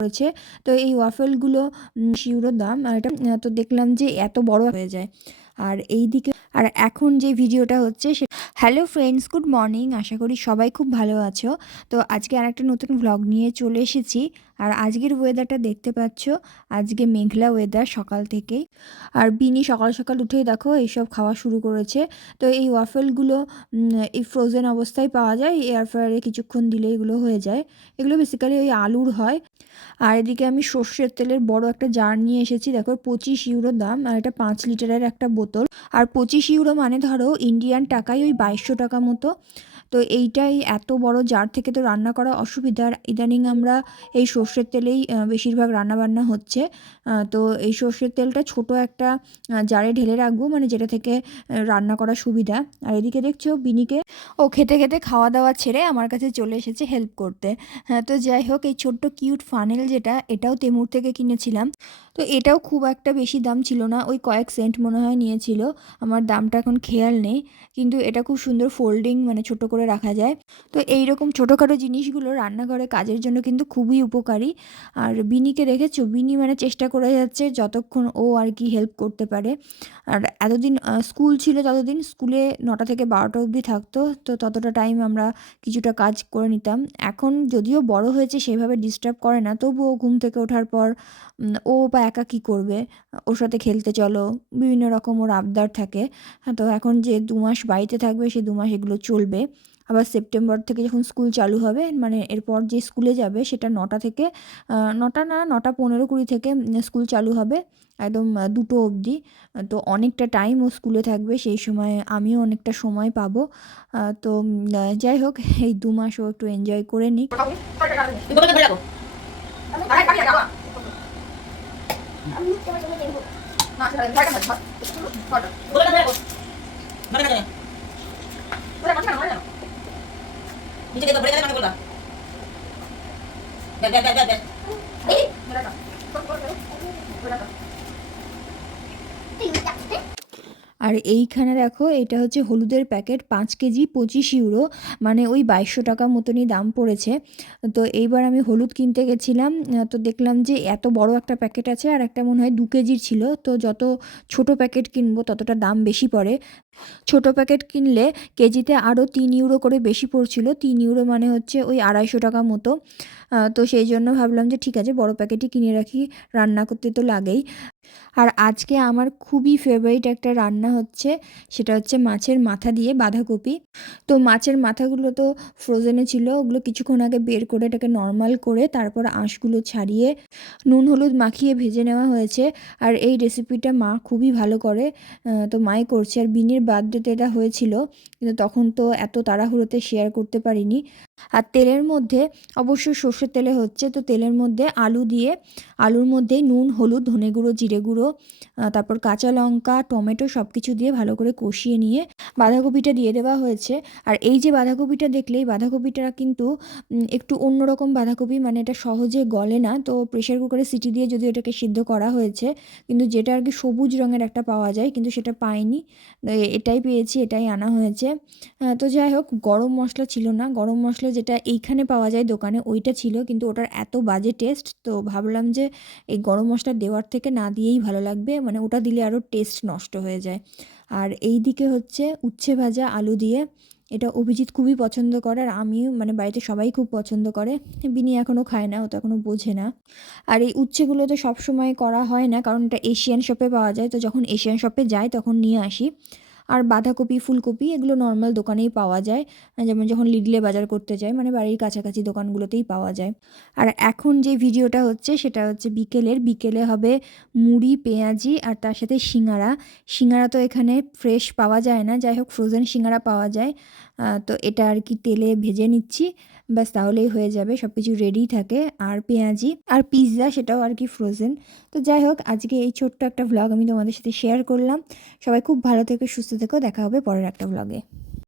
করেছে তো এই ওয়াফেলগুলো শিউরো দাম। আর এটা তো দেখলাম যে এত বড় হয়ে যায়। আর এই দিকে, আর এখন যে ভিডিওটা হচ্ছে সে হ্যালো ফ্রেন্ডস গুড মর্নিং আশা করি সবাই খুব ভালো আছো। তো আজকে আর একটা নতুন ভ্লগ নিয়ে চলে এসেছি। আর আজকের ওয়েদারটা দেখতে পাচ্ছ, আজকে মেঘলা ওয়েদার সকাল থেকেই। আর বিনি সকাল সকাল উঠেই দেখো এইসব খাওয়া শুরু করেছে। তো এই ওয়াফেলগুলো এই ফ্রোজেন অবস্থায় পাওয়া যায় এয়ার ফ্রায়ারে কিছুক্ষণ দিলে এগুলো হয়ে যায়। এগুলো বেসিক্যালি ওই আলুর হয়। আর এদিকে আমি সর্ষের তেলের বড় একটা জার নিয়ে এসেছি। দেখো পঁচিশ ইউরো দাম, আর এটা পাঁচ লিটারের একটা বোতল। আর পঁচিশ ইউরো মানে ধরো ইন্ডিয়ান টাকায় ওই বাইশশো টাকা মতো। তো এইটাই এত বড় জার থেকে তো রান্না করা অসুবিধা। আর ইদানিং আমরা এই সর্ষের তেলেই বেশিরভাগ রান্নাবান্না হচ্ছে। তো এই সর্ষের তেলটা ছোট একটা জারে ঢেলে রাখব মানে যেটা থেকে রান্না করা সুবিধা। আর এদিকে দেখছ বিনিকে, ও খেতে খেতে খাওয়া দাওয়া ছেড়ে আমার কাছে চলে এসেছে হেল্প করতে। হ্যাঁ তো যাই হোক, এই ছোট্ট কিউট ফানেল যেটা, এটাও তেমুর থেকে কিনেছিলাম। তো এটাও খুব একটা বেশি দাম ছিল না, ওই কয়েক সেন্ট মনে হয় নিয়েছিল আমার দামটা এখন খেয়াল নেই, কিন্তু এটা খুব সুন্দর ফোল্ডিং মানে ছোট করে রাখা যায়। তো এই রকম ছোটোখাটো জিনিসগুলো রান্নাঘরে কাজের জন্য কিন্তু খুবই উপকারী। আর বিনিকে দেখেছ? বিনি মানে চেষ্টা করে যাচ্ছে যতক্ষণ ও আর কি হেল্প করতে পারে। আর এতদিন স্কুল ছিল ততদিন স্কুলে নটা থেকে বারোটা অবধি থাকতো, তো ততটা টাইম আমরা কিছুটা কাজ করে নিতাম। এখন যদিও বড় হয়েছে, সেভাবে ডিস্টার্ব করে না, তবুও ঘুম থেকে ওঠার পর ও বা একা কী করবে? ওর সাথে খেলতে চলো, বিভিন্ন রকম ওর আবদার থাকে। হ্যাঁ তো এখন যে দু মাস বাড়িতে থাকবে সে দু মাস এগুলো চলবে। আবার সেপ্টেম্বর থেকে যখন স্কুল চালু হবে মানে এরপর যে স্কুলে যাবে, সেটা নটা থেকে নটা না, নটা পনেরো কুড়ি থেকে স্কুল চালু হবে, একদম দুটো অবধি। তো অনেকটা টাইম ও স্কুলে থাকবে, সেই সময় আমিও অনেকটা সময় পাবো। তো যাই হোক, এই দু মাস ও একটু এনজয় করে নিক। তুমি বলে ধরে রাখো আরে কাটি রাখো না সেটা ধরে রাখো বলে ধরে রাখো ধরে রাখো ধরে রাখো ধরে রাখো নিচে দেখো ধরে রাখো বলবা দেখ দেখ দেখ দেখ এই ধরে রাখো ধরে রাখো আর এইখানে দেখো, এটা হচ্ছে হলুদের প্যাকেট, পাঁচ কেজি পঁচিশ ইউরো মানে ওই বাইশশো টাকা মতনই দাম পড়েছে। তো এইবার আমি হলুদ কিনতে গেছিলাম, তো দেখলাম যে এত বড় একটা প্যাকেট আছে, আর একটা মনে হয় দু কেজির ছিল, তো যত ছোট প্যাকেট কিনবো ততটা দাম বেশি পড়ে। ছোট প্যাকেট কিনলে কেজিতে আরও তিন ইউরো করে বেশি পড়ছিল, তিন ইউরো মানে হচ্ছে ওই আড়াইশো টাকা মতো। তো সেই জন্য ভাবলাম যে ঠিক আছে, বড় প্যাকেটই কিনে রাখি, রান্না করতে তো লাগেই। আর আজকে আমার খুবই ফেভারিট একটা রান্না হচ্ছে, সেটা হচ্ছে মাছের মাথা দিয়ে বাঁধাকপি। তো মাছের মাথাগুলো তো ফ্রোজেনে ছিল, ওগুলো কিছুক্ষণ আগে বের করে এটাকে নর্মাল করে তারপর আঁশগুলো ছাড়িয়ে নুন হলুদ মাখিয়ে ভেজে নেওয়া হয়েছে। আর এই রেসিপিটা মা খুবই ভালো করে তো মাই করছে। আর বিনির বার্থডেতে এটা হয়েছিল, কিন্তু তখন তো এত তাড়াহুড়োতে শেয়ার করতে পারিনি। আর তেলের মধ্যে অবশ্যই সর্ষের তেলে হচ্ছে, তো তেলের মধ্যে আলু দিয়ে, আলুর মধ্যে নুন, হলুদ, ধনে গুঁড়ো, জিরে গুঁড়ো তারপর কাঁচা লঙ্কা, টমেটো সব কিছু দিয়ে ভালো করে কষিয়ে নিয়ে বাঁধাকপিটা দিয়ে দেওয়া হয়েছে। আর এই যে বাঁধাকপিটা দেখলে এই বাঁধাকপিটা কিন্তু একটু অন্যরকম বাঁধাকপি মানে এটা সহজে গলে না, তো প্রেশার কুকারে সিটি দিয়ে যদি এটাকে সিদ্ধ করা হয়েছে, কিন্তু যেটা আর কি সবুজ রঙের একটা পাওয়া যায়, কিন্তু সেটা পাইনি এটাই পেয়েছি, এটাই আনা হয়েছে। তো যাই হোক, গরম মশলা ছিল না, গরম মশলা যেটা এইখানে পাওয়া যায় দোকানে, ওইটা ছিল। কিন্তু ওটার এত বাজে টেস্ট তো ভাবলাম যে এই গরম মশলা দেওয়ার থেকে না দিয়েই ভালো লাগবে। মানে ওটা দিলে আরও টেস্ট নষ্ট হয়ে যায়। আর এই দিকে হচ্ছে উচ্ছে ভাজা আলু দিয়ে। এটা অভিজিৎ খুবই পছন্দ করে, আর আমিও মানে বাড়িতে সবাই খুব পছন্দ করে। বিনি এখনও খায় না, ও তো এখনও বোঝে না। আর এই উচ্ছেগুলো তো সবসময় করা হয় না, কারণ এটা এশিয়ান শপে পাওয়া যায়। তো যখন এশিয়ান শপে যাই তখন নিয়ে আসি। আর বাঁধাকপি, ফুলকপি এগুলো নর্মাল দোকানেই পাওয়া যায়। যেমন যখন লিডলে বাজার করতে যাই মানে বাড়ির কাছাকাছি দোকানগুলোতেই পাওয়া যায়। আর এখন যে ভিডিওটা হচ্ছে, সেটা হচ্ছে বিকেলের। বিকেলে হবে মুড়ি, পেঁয়াজি আর তার সাথে সিঙ্গারা। সিঙ্গারা তো এখানে ফ্রেশ পাওয়া যায় না। যাই হোক ফ্রোজেন সিঙ্গারা পাওয়া যায়। তো এটা আর কি তেলে ভেজে নিচ্ছি। ব্যাস, তাহলেই হয়ে যাবে। সব কিছু রেডি থাকে। আর পেঁয়াজি আর পিৎজা সেটাও আর কি ফ্রোজেন তো যাই হোক, আজকে এই ছোট্ট একটা ভ্লগ আমি তোমাদের সাথে শেয়ার করলাম। সবাই খুব ভালো থেকে, সুস্থ থেকো দেখা হবে পরের একটা ভ্লগে